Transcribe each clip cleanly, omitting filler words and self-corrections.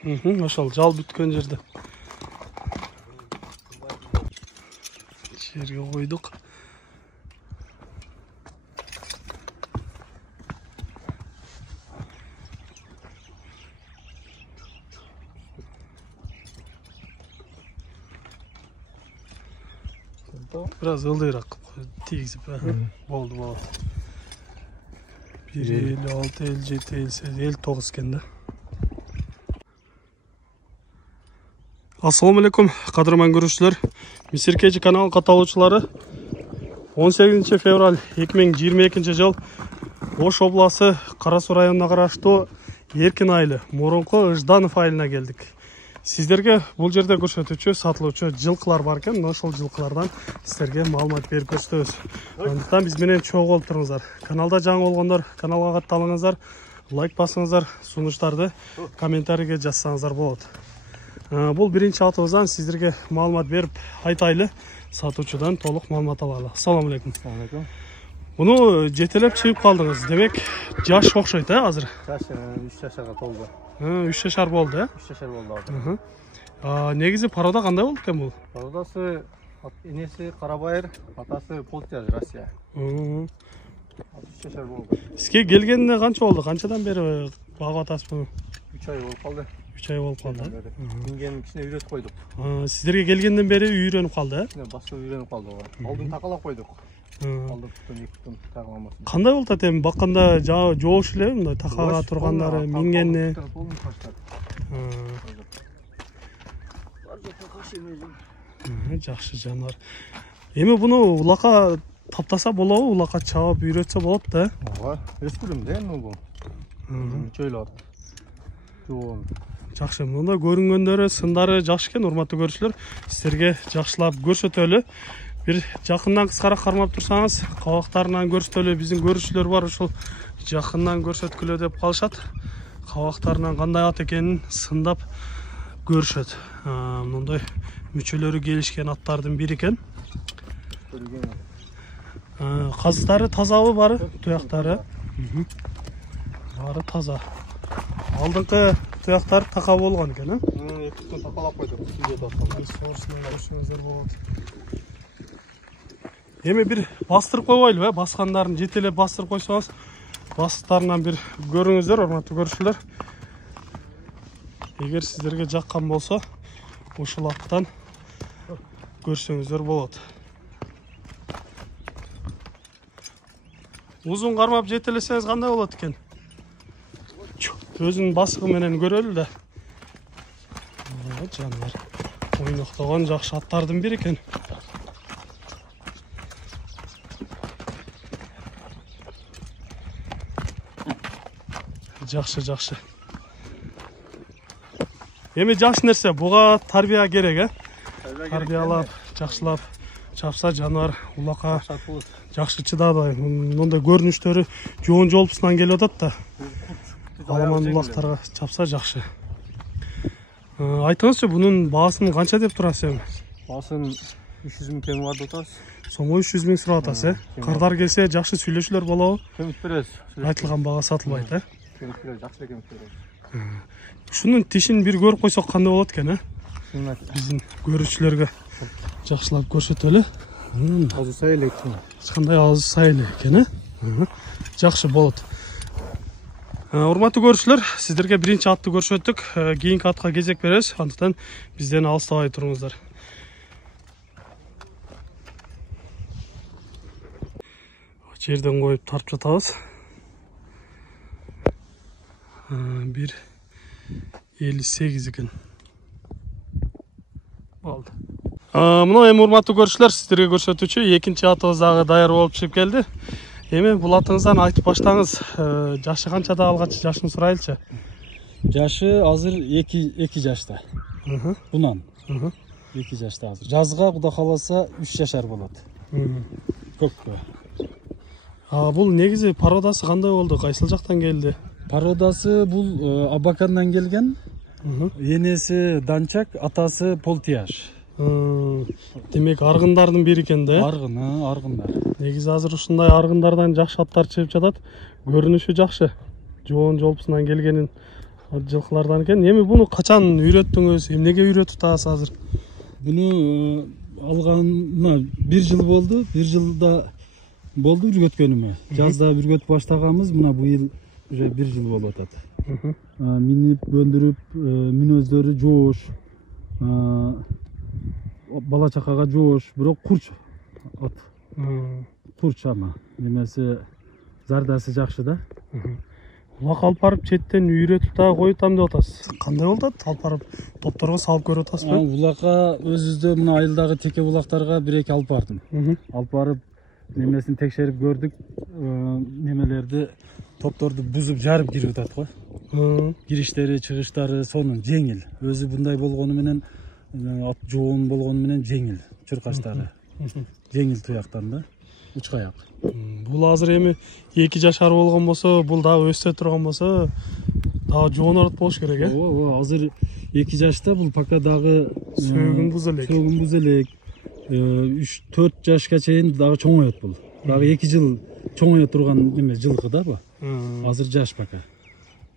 Ошол жал бүткөн жерде. Жерге койдук. Biraz ылдыйраак тийгизип, болду. 1.56, 57, 58, 59 экен да. Assalamu alaikum, qadırman görüşçüler. Misirkeci kanalın katılımcıları 18 fevral 2022 жыл Ош обласы Карасу районуна караштуу Эркин айылы мурунку Жданов айылына келдик. Сиздерге бул жерде көрсөтүүчү, сатылуучу жылкылар бар экен. Ошол жылкылардан сиздерге маалымат берип көрсөтөбүз. Андыктан биз менен чогуу болуп туруңуздар. Каналда жаңы болгондор каналга катталыңыздар, лайк басыңыздар, сунуштарды комментарийге жазсаңыздар болот. Бул биринчи атыбыздан сиздерге маалымат берип айтайлы, сатуучудан толук маалымат алалы. Ассаламу алейкум. Буну жетелеп чыгып калдыңыз. Демек, жаш окшойт, азыр? Жаш 3 жашарга толду. 3 жашар болду, 3 жашар болду. Негизи парода кандай болду экен бул? Пародасы энеси Карабайыр, атасы Полтияж, Россия. 3 жашар болду. Сизге келгенине канча болду? Канчадан бери багып атасыз буну? 3 ай болуп калды. 3 ай болуп калды. Минген кичине үйрөтүп койдук. Сиздерге келгенден бери үйрөнүп калды, Башка үйрөнүп калды. Алдын такалап койдук. Алдын туттун, 2 туттун такаламасын. Кандай болду атем? Бакканда жоош элеби мындай такага тургандары, мингени? Жакшы жанар. Эми буну улакка таптаса болобу? Улакка чабып үйрөтсө болот да? Ооба, өскүлүм да эми бул. Чөйлөп. Жоон. Жакшы, мында көрүнгөндөрү, сындары жакшы экен, урматтуу көрүүчүлөр. Сиздерге жакшылап көрсөтөлү. Бир жакындан кыскараак кармап турсаңыз, кабактарынан көрсөтөлү. Биздин көрүүчүлөр бар, ушул жакындан көрсөткүлө деп калышат. Кабактарынан кандай ат экенин сындап көрүшөт. Мындай мүчөлөрү келишкен аттардын бири экен. Каздары тазабы бары? Туяктары? Бары таза. Алдыңкы туяктар така болгон экен, 2 туттун такалап койдук. Соорусунан көрсөңүздөр болот. Эми бир бастырып койбойлубу, баскандарын жетелеп бастырып койсоңуз, бастыктарынан бир көрүңүздөр, урматтуу көрүүчүлөр. Эгер сиздерге жаккан болсо, ушул аттан көрсөңүздөр болот. Узун кармап жетелесеңиз кандай болот экен? Өзүнүн басыгы менен көрөлү да. Жанар. Ойноктогон жакшы аттардын бири экен. Жакшы. Эми жакшы нерсе, буга тарбия керек, Тарбиялап, жакшылап чапса жанар улакка жакшы чыдады. Мындай көрүнүштөрү жоон жолпусунан келип атат да. Аламан улактарга чапса жакшы. Айтыңызчы, бунун баасын канча деп турасыз эми? Баасын 300 000 кем бар деп атабыз. Сомго 300 000 сурап атасыз, Кардар келсе жакшы сүйлөшүүлөр болобу? Кемип беребиз. Айтылган бага сатылбайт, Кемип беребиз, жакшы кемип беребиз. Ушунун тишин бир көрүп койсок кандай болот экен, Биздин көрүүчүлөргө жакшылап көрсөтөлү. Азыр сайыл экен. Эч кандай азыр сайыл экен, Жакшы болот. Урматтуу көрүүчүлөр, сиздерге биринчи атты көрсөттүк. Кийинки атка кезек беребиз. Андыктан бизден алыстабай туруңуздар. Жерден коюп тартып жатабыз. 1.58 экен. Болду. Мына эми урматтуу көрүүчүлөр, сиздерге көрсөтүүчү экинчи атыбыз дагы даяр болуп чыгып келди. Эми бул атыңыздан айтып баштаңыз. Жашы канчада алгач жашын сурайлычы? Жашы азыр 2 жашта. Бунан 2 жашта азыр. Жазга Кудай кааласа 3 жашар болот. Көпкө. Бул негизи пародасы кандай болду? Кайсыл жактан келди? Пародасы бул Абакандан келген. Энеси Данчак, атасы Полтияж. Демек аргындардын бири экен да? Аргындар. Негизи азыр ушундай аргындардан жакшы аттар чыгып жатат. Көрүнүшү жакшы. Жоон жолпусунан келгенин Жылкылардан экен. Эми буну качан үйрөттүңүз? Эмнеге үйрөтүп атасыз азыр? Bunu alğanına 1 yıl oldu. 1 yılda boldu ürgötkөнүmө. Жазда ürgötүp баштаганбыз, мына bu yıl уже 1 yıl болуп атат. Минип көндүрүп, мүнөздөрү жоош, бала чакага жоош, бирок курч от. Курч ама немеси зардасы жакшы да. Улак алып барып четтен үйрөтүп дагы коюп атам деп атасыз. Кандай болуп атат? Алып барып топторго салып көрүп атасызбы? Улакка өзүбүздө мына айылдагы теке булактарга 1-2 алып бардым. Алып барып немесин текшерип көрдүк. Немелерди топторду бузуп жарып кирип атат го. Кириштери, чыгыштары сонун жеңил. Өзү мындай болгону менен жоон болгону менен жеңил. Чуркачтары. Жеңил туяктан да. Учка аяк. Бул азыр эми 2 жашар болгон болсо, бул дагы өсө турган болсо, дагы жоонорот болуш керек, э? Ооба, азыр 2 жашта бул пока дагы сөөгүн буз элек. Сөөгүн буз элек. 3-4 жашка чейин дагы чоңоет бул. Дагы 2 жыл чоңое турган неме жылкы да бу. Азыр жаш пока.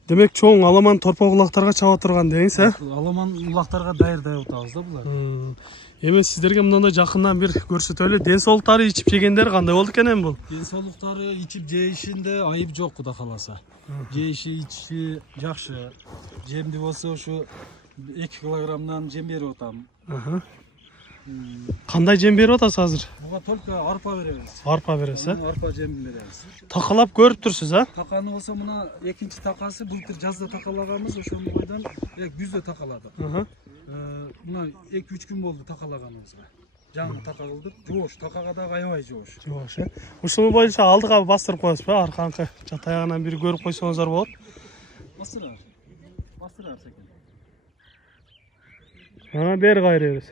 Демек чоң аламан торпок улактарга чаба турган деңиз, э? Аламан улактарга даярдай атабыз да булар. Эми сиздерге мындай жакындан бир көрсөтөлү. Ден соолуктары ичип жегендер кандай болду экен эми бул? Ден соолуктары ичип жейишинде айып жок, Кудай кааласа. Жейиши, ичиши жакшы. Жемди болсо ушу 2 килограммдан жем берип атам. Кандай жем берип атасыз азыр? Буга только арпа беребиз. Арпа бересиз, э? Арпа жем беребиз. Такалап көрүп турсуз, а? Таканы болсо мына экинчи такасы былтыр жазда такалаганбыз, ошол бойдон күздө такаладык. Мына 2-3 күн болду такалаганыбызга. Жаңы така кылдык. Жоош, такага дагы аябай жоош. Жоош, э? Ушуну боюнча алдыга бастырып коесузбу? Арканкы таягынан бир көрүп койсоңуздар болот. Бастырар. Бастырар секен. Бери кайра бересиз.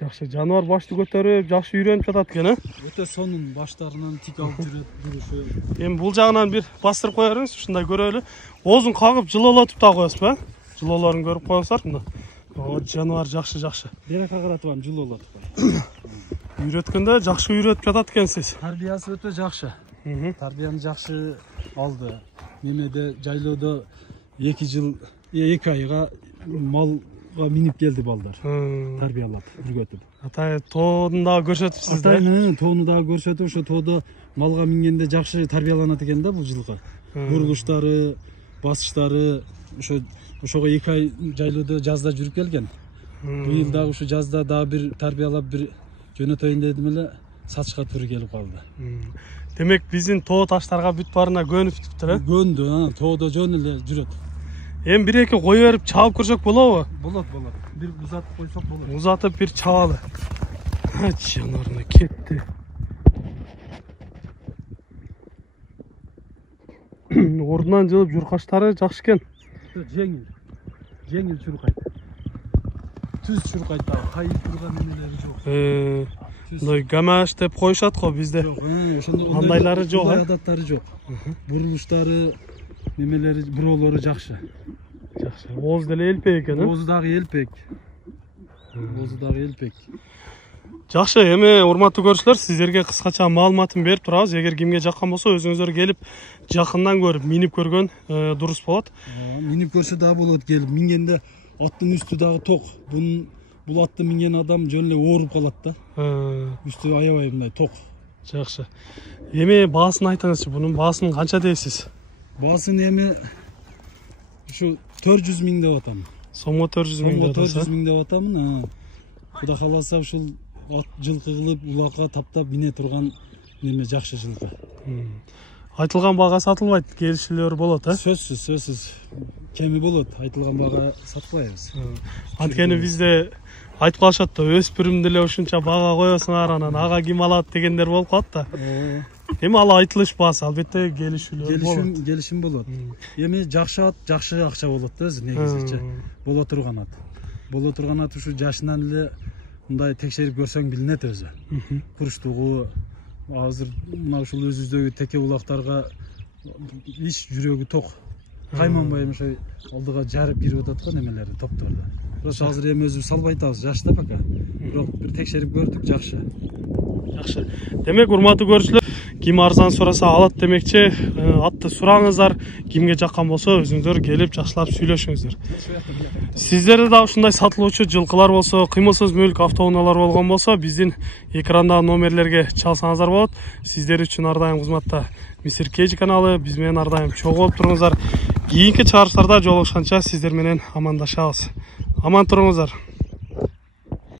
Жакшы, жаныбар башты көтөрүп, жакшы үйрөнүп жатат экен, э? Өтө сонун баштарынан тик алып жүрөт, дурушу. Эми бул жагынан бир бастырып кое бериңиз, ушундай көрөлү. Оозун кагып жылоолотуп да коесузбу, э? Жылоолорун көрүп коесуздар мына. Жаныбар жакшы. Берека каратып жылоолотуп. Үйрөткөндө жакшы үйрөтүп жатат экенсиз. Тарбиясы өтө жакшы. Тарбияны жакшы алды. Немеде жайлоодо 2 жыл, 2 айга малга минип келди балдар. Тарбиялап, үргөтүп. Атай тоодун дагы көрсөтүпсүз да? Тоону дагы көрсөтүп, ошо тоодо малга мингенде жакшы тарбияланат экен да бул жылкы. Бурулуштары, басыштары, ошого 2 ай жайлоодо жазда жүрүп келген. Быйыл дагы ушу жазда дагы бир тарбиялап бир жөнөтөйүн дедим эле, сатышка туура келип калды. Демек биздин тоо таштарга бүт баарына көнүптүптүр, э? Көндү, тоодо жөн эле жүрөт. Эми 1-2 кое берип чаап көрсөк болобу? Болот. Бир узатып койсок болот. Узатып бир чабалы. Жанарына кетти. Ордунан жылып журкаштары жакшы экен. Жеңил чуркайт. Түз чуркайт дагы, кайып турган эмелери жок. Мындай гамаш деп коюшат го бизде. Андайлары жок, э? Адаттары жок. Бурулуштары, немелери, буроолору жакшы. Жакшы. Ооз деле элпек экен, э? Оозу дагы элпек. Жакшы, эми урматтуу көрүүчүлөр, сиздерге кыскача маалыматын берип турабыз. Эгер кимге жаккан болсо, өзүңүздөр келип жакындан көрүп, минип көргөн дурус болот. Минип көрсө дагы болот, келип мингенде аттын үстү дагы ток. Бул атты минген адам жөн эле ооруп калат да. Үстү аябай мындай ток. Жакшы. Эми баасын айтыңызчы, бунун баасын канча дейсиз? Баасын эми ушу 400 миң деп атам. Сомго 400 миң деп атасыз? 400 миң деп атамын. Кудай кааласа ушул ат жылкы кылып, улакка таптап мине турган неме жакшы жылкы. Айтылган бага сатылбайт, келишүүлөр болот, э? Сөзсүз. Кеми болот, айтылган бага сатпайбыз. Анткени бизде айтып калышат да, өспүрүм деле ушунча бага коесуңар, анан ага ким алат дегендер болуп калат да. Эми ал айтылыш баасы, албетте келишүүлөр болот. Келишим болот. Эми жакшы ат, жакшы акча болот да өзү негизичи. Боло турган ат ушу жашынан эле мындай текшерип көрсөң билинет өзү. Курчтугу, азыр мына ушул өзүбүздөгү теке улактарга иш жүрөгү ток. Кайманбай ошо алдыга жарып кирип атат го немелерди, топторду. Бирок азыр эми өзүбүз салбай атабыз, жашта пока. Бирок бир текшерип көрдүк, жакшы. Демек, урматтуу көрүүчүлөр, ким арзан сураса алат демекчи. Атты сураңыздар, кимге жаккан болсо өзүңүздөр келип жакшылап сүйлөшүңүздөр. Сиздерде да ушундай сатылуучу жылкылар болсо, кыймылсыз мүлк автоунаалар болгон болсо, биздин экрандагы номерлерге чалсаңыздар болот. Сиздер үчүн ар дайым кызматта Мистер Кейджи каналы, биз менен ар дайым чогуу болуп туруңуздар. Кийинки чыгарыштарда жолугушканча сиздер менен амандашабыз. Аман туруңуздар.